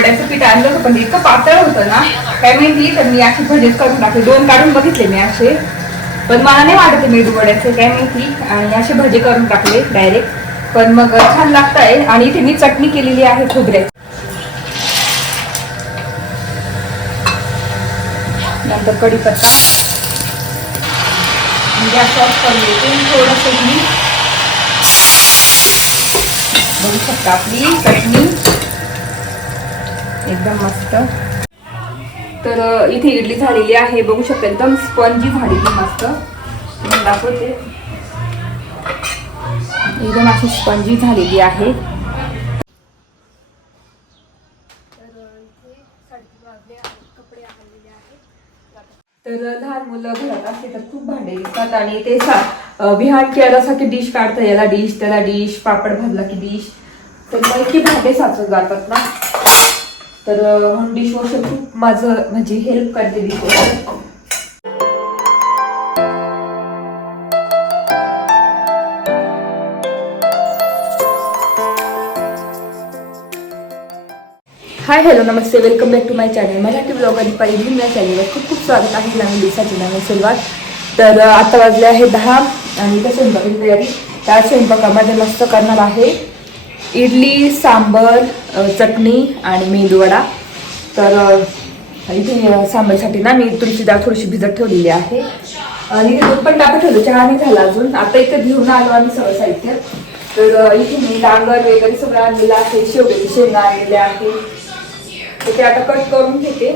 वड्याचं पीठ आणलं होतं पण इतकं पातळ होतं ना काय माहिती तर मी असे भजीच करून टाकले. दोन काढून बघितले मी असे. पण मला नाही वाटत मेदू वड्याचे काय माहिती. आणि असे भजे करून टाकले डायरेक्ट पण मग छान लागत आहे आणि इथे मी चटणी केलेली आहे खोबऱ्याची. नंतर कढीपत्ता. गॅस ऑफ करून देते थोडंसं मी बघू शकता आपली चटणी. एकदम मस्त. तर इथे इडली झालेली आहे. बघू शकता एकदम स्पंजी झालेली मस्त. दाखवते. एकदम अशी स्पंजी झालेली आहे. तर लहान मुलं घरात असते तर खूप भांडे दिसतात आणि ते सा विहान केल्यासारखी डिश काढतं याला डिश त्याला डिश पापड भाजला की डिश तर मग इतकी भांडे साचून जातात ना. तर डिश डिशवॉशर खूप माझं म्हणजे हेल्प करते dishwasher hi hello Namaste. Welcome back to my channel Marathi blog आणि पहिली या चॅनलवर खूप खूप स्वागत आहे. नवीन दिवसाची नवीन सुरुवात. तर आता वाजले आहे दहा आणि त्या स्वयंपाकाची तयारी. त्या स्वयंपाकामध्ये मस्त करणार आहे. इडली सांबर चटणी आणि मेदूवडा. तर इथे सांबरसाठी ना मी तुरीची डाळ थोडीशी भिजत ठेवलेली आहे. आणि दूध पण टाकत ठेवलं चहा नाही झाला अजून. आता इथे घेऊन आलो आम्ही सगळं साहित्य. तर इथे मी डांगर वगैरे सगळं आणलेलं आहे शेवग्याची शेंगा आणलेले आहे. तर ते आता कट करून घेते.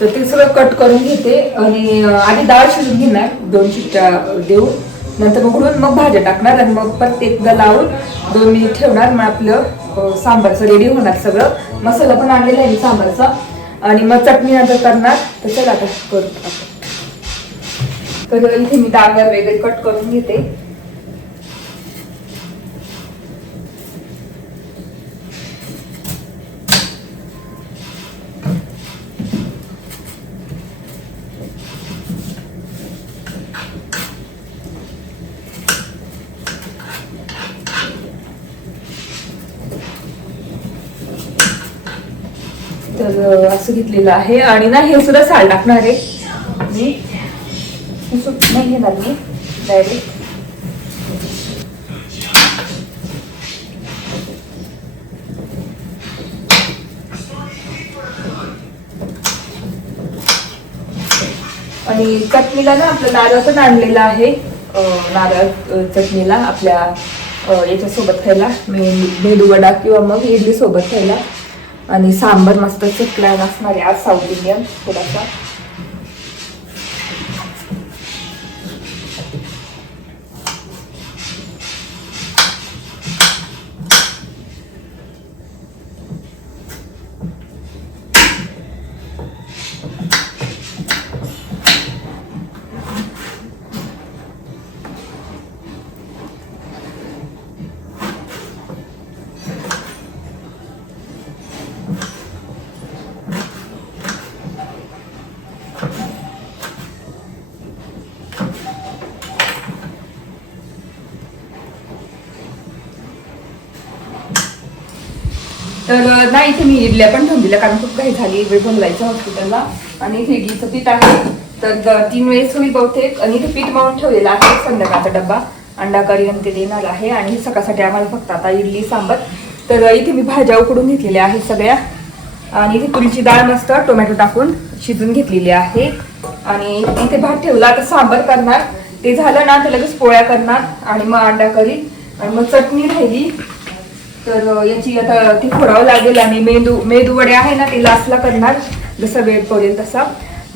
तर ते सगळं कट करून घेते. आणि आधी डाळ शिजून घेणार दोन चिट्ट्या देऊन नंतर उघडून मग भाज्या टाकणार आणि मग परत एकदा लावून दोन मिनिट ठेवणार मग आपलं सांबारचं रेडी होणार सगळं. मसाला पण आणलेला आहे मी सांबारचा. आणि मग चटणी नंतर करणार. तर चला आता करू. तर इथे मी डांगर वगैरे कट करून घेते तर घेतलेलं आहे. आणि ना हे सुद्धा साल टाकणार आहे. मी. नाही घेणार मी. डायरेक्ट आणि चटणीला ना आपलं नारळ पण आणलेलं आहे. नारळ चटणीला आपल्या याच्यासोबत खायला मे मेदू वडा किंवा मग इडली सोबत खायला. आणि सांबर मस्त प्लॅन असणार आहे आज साऊथ इंडियन थोडासा. तर नाही इथे मी इडल्या पण ठेवलेल्या कारण खूप काही झाली वेळ बोलवायचं हॉस्पिटलला आणि इथे इडलीचं पीठ आहे. तर द- तीन वेळेस होईल बहुतेक आणि इथे पीठ मळून ठेवलेलं आहे संध्याकाळचा डब्बा. अंडा करी आणि ते देणार आहे. आणि सकाळसाठी आम्हाला फक्त आता इडली सांबर. तर इथे मी भाज्या उकडून घेतलेल्या आहेत सगळ्या. आणि इथे तुरीची डाळ मस्त टोमॅटो टाकून शिजून घेतलेली आहे. आणि इथे भात ठेवला आता सांबर करणार. ते झालं ना तर लगेच पोळ्या करणार. आणि मग अंडा करी. आणि मग चटणी राहिली. तर याची आता ती फोडावं लागेल आणि मेंदू मेदूवडे आहे ना ते लास्टला करणार जसं वेळ पडेल तसा.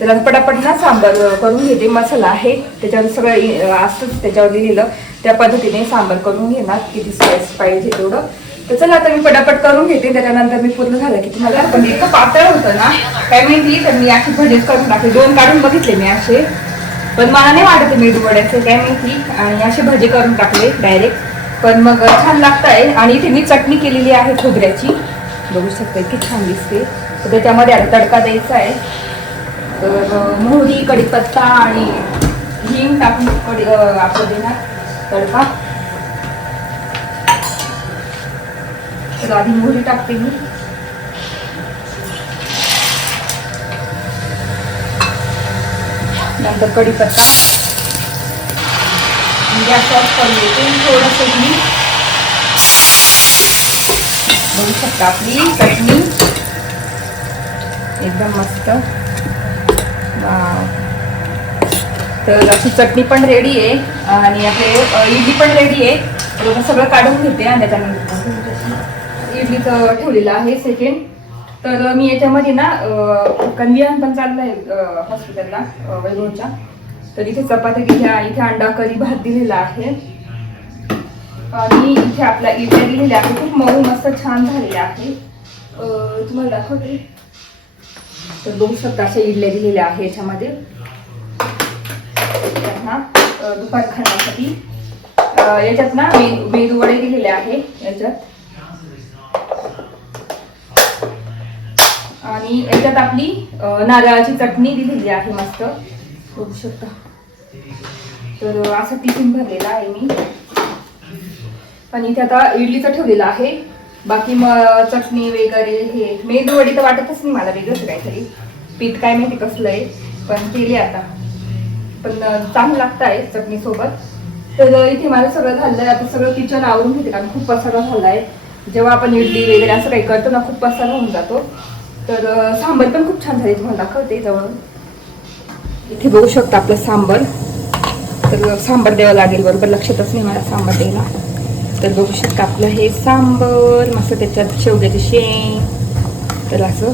तर आता पटापट ना सांबार करून घेते. मसाला आहे. त्याच्यावर सगळं असतंच त्याच्यावर लिहिलं. त्या पद्धतीने सांबार करून घेणार. किती स्लाइस पाहिजे तेवढं. तर चला आता मी पटापट करून घेते. त्याच्यानंतर मी पूर्ण झालं की तुम्हाला पण इतकं पातळ होतं ना. काय माहिती? तर मी अशी भजेत करून टाकले दोन काढून बघितले मी असे. पण मला नाही वाटत मेदू वड्याचे. काय माहिती? आणि असे भजे करून टाकले डायरेक्ट पण मग छान लागत आहे आणि इथे मी चटणी केलेली आहे खोबऱ्याची. बघू शकता की छान दिसते. तर त्याच्यामध्ये आता तडका द्यायचा आहे तर मोहरी कढीपत्ता आणि हिंग टाकून कडी अं, आपलं देणार तडका. तर आधी मोहरी टाकते मी. नंतर कढीपत्ता. गॅस ऑफ करून देते थोडंसं मी बघू शकता. आपली चटणी एकदम मस्त. तर अशी चटणी पण रेडी आहे. आणि आपले इडली पण रेडी आहे. तर सगळं काढून घेते आणि त्याच्यानंतर इडलीचं ठेवलेलं आहे सेकंड तर मी याच्यामध्ये ना कंदियान पण चाललं आहे हॉस्पिटलला वैभवच्या. तर इथे चपाती दिल्या इथे अंडा करी भात दिलेला आहे. आणि इथे आपला इडल्या दिलेल्या आहे. खूप मऊ मस्त छान झालेल्या आहे. तुम्हाला दाखवते. तर बघू शकता इडल्या दिलेल्या आहे याच्यामध्ये. दुपार खाण्यासाठी. याच्यात ना मे मेदू वडे दिलेले आहे याच्यात. आणि याच्यात आपली नारळाची चटणी दिलेली आहे मस्त. बघू शकता. तर असं टिफिन भरलेला आहे मी. आणि इथे आता इडलीचं ठेवलेलं आहे. बाकी मग चटणी वगैरे हे मेदू वडी तर वाटतच नाही मला वेगळंच काहीतरी. पीठ काय माहिती कसलं आहे पण केले आता. पण चांगलं लागतं आहे चटणी सोबत. तर इथे माझं सगळं झालंय. आता सगळं किचन आवरून घेते कारण खूप पसारा आहे जेव्हा आपण इडली वगैरे असं काही करतो ना खूप पसारा होऊन जातो. तर सांबर पण खूप छान झाले तुम्हाला दाखवते जवळ इथे बघू शकता आपलं सांबर. तर सांबार द्यावं लागेल बरोबर लक्षातच नाही मला सांबार द्यायला. तर बघू शकता आपलं हे सांबर मस्त त्याच्यात शेवग्याची शेंग. तर असं.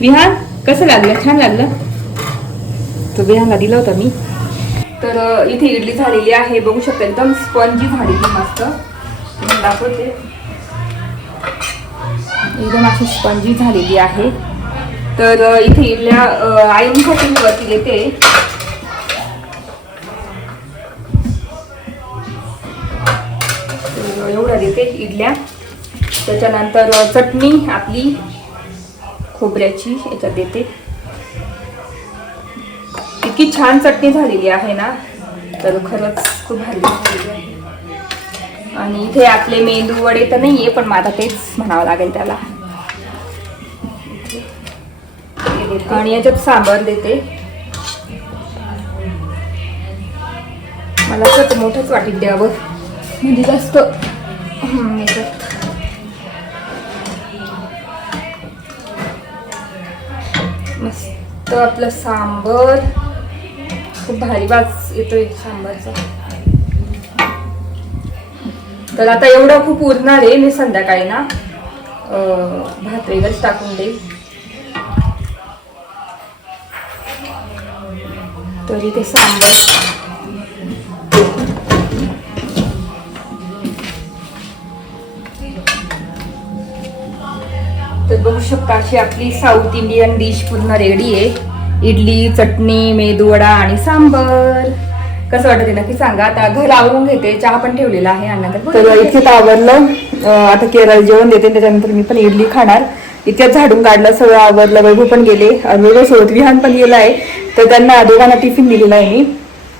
विहान कसं लागलं? छान लागलं? तो विहानला दिला होता मी. तर इथे इडली झालेली आहे. बघू शकता एकदम स्पंजी झालेली मस्त. दाखवते. एकदम अशी स्पंजी झालेली आहे. तर इथे इडल्या अ, आईंसाठी वरती येते. एवढं देते इडल्या. त्याच्यानंतर चटणी आपली खोबऱ्याची याच्यात देते. इतकी छान चटणी झालेली आहे ना तर खरंच खूप भारी झालेली आहे. आणि इथे आपले मेंदू वडे तर आहे पण मला तेच म्हणावं लागेल त्याला. आणि याच्यात सांबर देते. मला तर मोठंच वाटीत द्यावं. म्हणजे जास्त मस्त आपलं सांबर. खूप भारी वास येतोय सांबरचा. तर आता एवढं खूप उरणार आहे मी संध्याकाळी ना अं, भात टाकून देईल. तरी ते सांबर. तर बघू शकता अशी आपली साऊथ इंडियन डिश पूर्ण रेडी आहे. इडली चटणी मेदूवडा आणि सांबर. कसं वाटत नक्की सांगा. आता घर आवरून घेते. चहा पण ठेवलेला आहे अण्णाकडे तर इथे आवरलं. आता केरळ जेवण देते. त्याच्यानंतर मी पण इडली खाणार. इतक्यात झाडून काढलं. सगळं आवरलं. वैभव पण गेले. वैभव सोबत विहान पण गेलं आहे. तर त्यांना दोघांना टिफिन दिलेला आहे मी.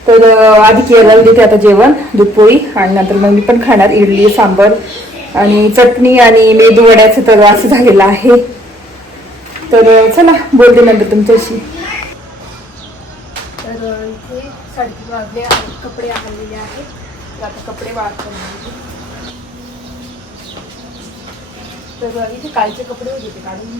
तर आधी केरळ देते आता जेवण. दूधपोळी आणि नंतर मग मी पण खाणार. इडली सांबर. आणि चटणी आणि मेदू वड्याचं तर असं झालेलं आहे. तर चला बोलते नंतर तुमच्याशी. तर इथे साडेतीन वाजले कपडे आणलेले आहेत. तर आता कपडे वाळत तर इथे कालचे कपडे होते ते काढून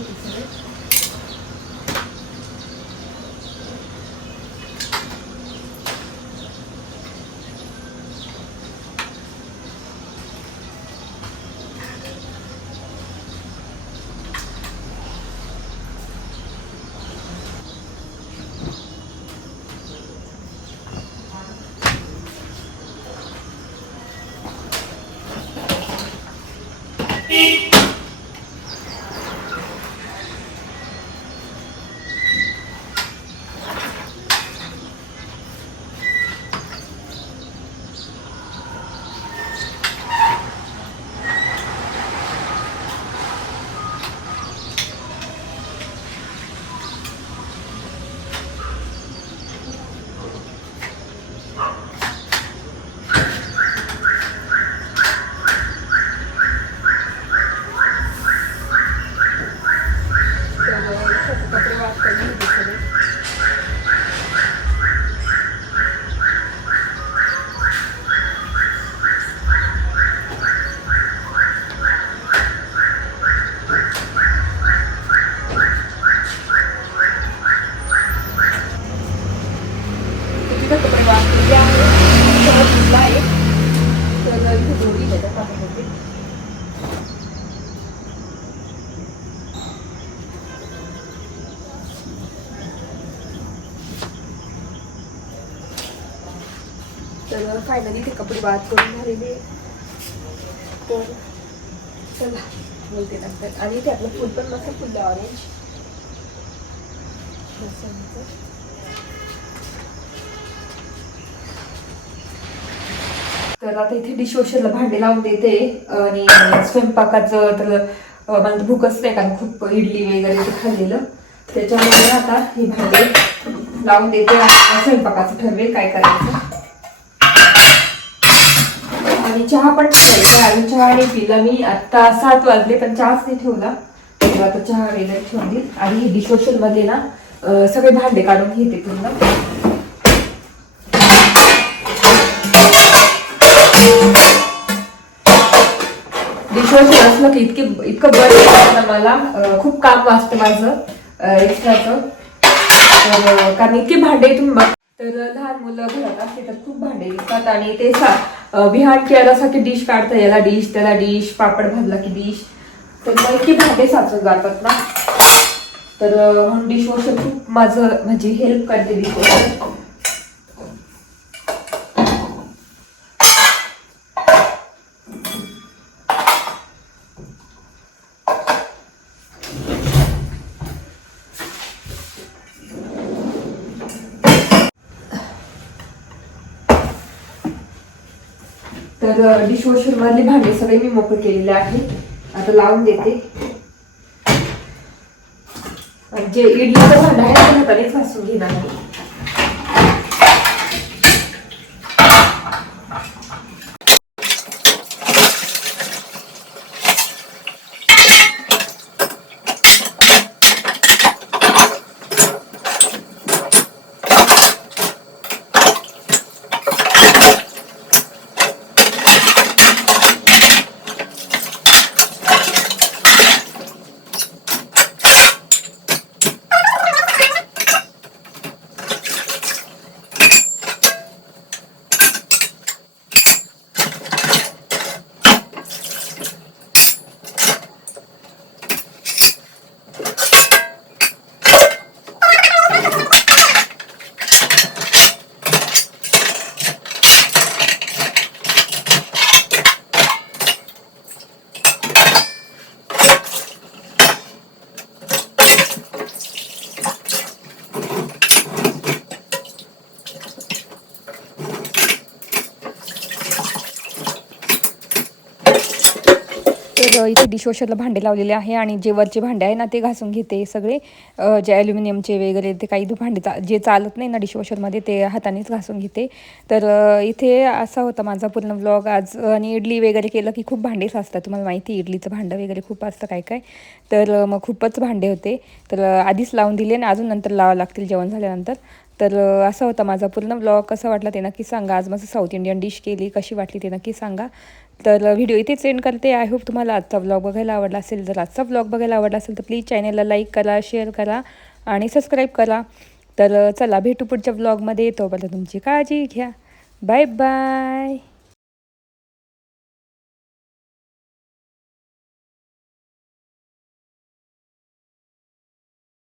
Beep. झाली ते कपडे बाद करून झालेले तर चला बोलते नंतर. आणि ते आपलं फुल पण मस्त फुललं ऑरेंज तर आता इथे डिशवॉशरला भांडे लावून देते. आणि स्वयंपाकाचं तर मला भूकच नाही कारण खूप इडली वगैरे ते खाल्लेलं. त्याच्यामुळे आता हे भांडे लावून देते स्वयंपाकाचं ठरवेल काय करायचं. आणि चहा पण ठेवायचा. आणि चहा नाही पिला. मी आत्ता सात वाजले पण चहाच नाही ठेवला. तर आता चहा वगैरे ठेवून देईल. आणि हे ना सगळे भांडे काढून घेते पूर्ण. डिशवॉशर असलं की इतके इतकं बरं वाटतं ना मला. खूप काम वाचतं माझं एक्स्ट्राचं तर कारण इतके भांडे तुम्ही तर लहान मुलं घरात असते तर खूप भांडे विकतात आणि ते सा अं, विहान केल्यासारखे डिश काढतं याला डिश त्याला डिश पापड भाजला की डिश. तर मग इतके भांडे साचत जातात ना. तर अं, म्हणून डिशवॉशर खूप माझं म्हणजे हेल्प करते डिशवॉशर. तर डिशवॉशर मधले भांडे सगळे मी मोकळे केलेले आहे. आता लावून देते. आणि जे इडलीचं भांडं आहे ते हातानेच घासून घेणार आहे. इथे डिशवॉशरला भांडे लावलेले आहे आणि जे वरचे भांडे आहे ना ते घासून घेते सगळे. जे ॲल्युमिनियमचे वगैरे ते काही भांडे चा जे चालत नाही ना डिशवॉशरमध्ये ते हातानेच घासून घेते. तर इथे असा होता माझा पूर्ण ब्लॉग आज. आणि इडली वगैरे केलं की खूप भांडेच असतात तुम्हाला माहिती आहे, इडलीचं भांडं वगैरे खूप असतं काय काय. तर मग खूपच भांडे होते. तर आधीच लावून दिले आणि अजून नंतर लावावं लागतील जेवण झाल्यानंतर. तर असा होता माझा पूर्ण ब्लॉग कसा वाटला ते नक्की सांगा. आज माझं साऊथ इंडियन डिश केली कशी वाटली ते नक्की सांगा. तर व्हिडिओ इथेच एंड करते. आय होप तुम्हाला आजचा ब्लॉग बघायला आवडला असेल. जर आजचा व्लॉग बघायला आवडला असेल तर प्लीज चॅनलला लाईक करा शेअर करा आणि सबस्क्राईब करा. तर चला भेटू पुढच्या व्लॉगमध्ये तोपर्यंत तुमची काळजी घ्या. Bye bye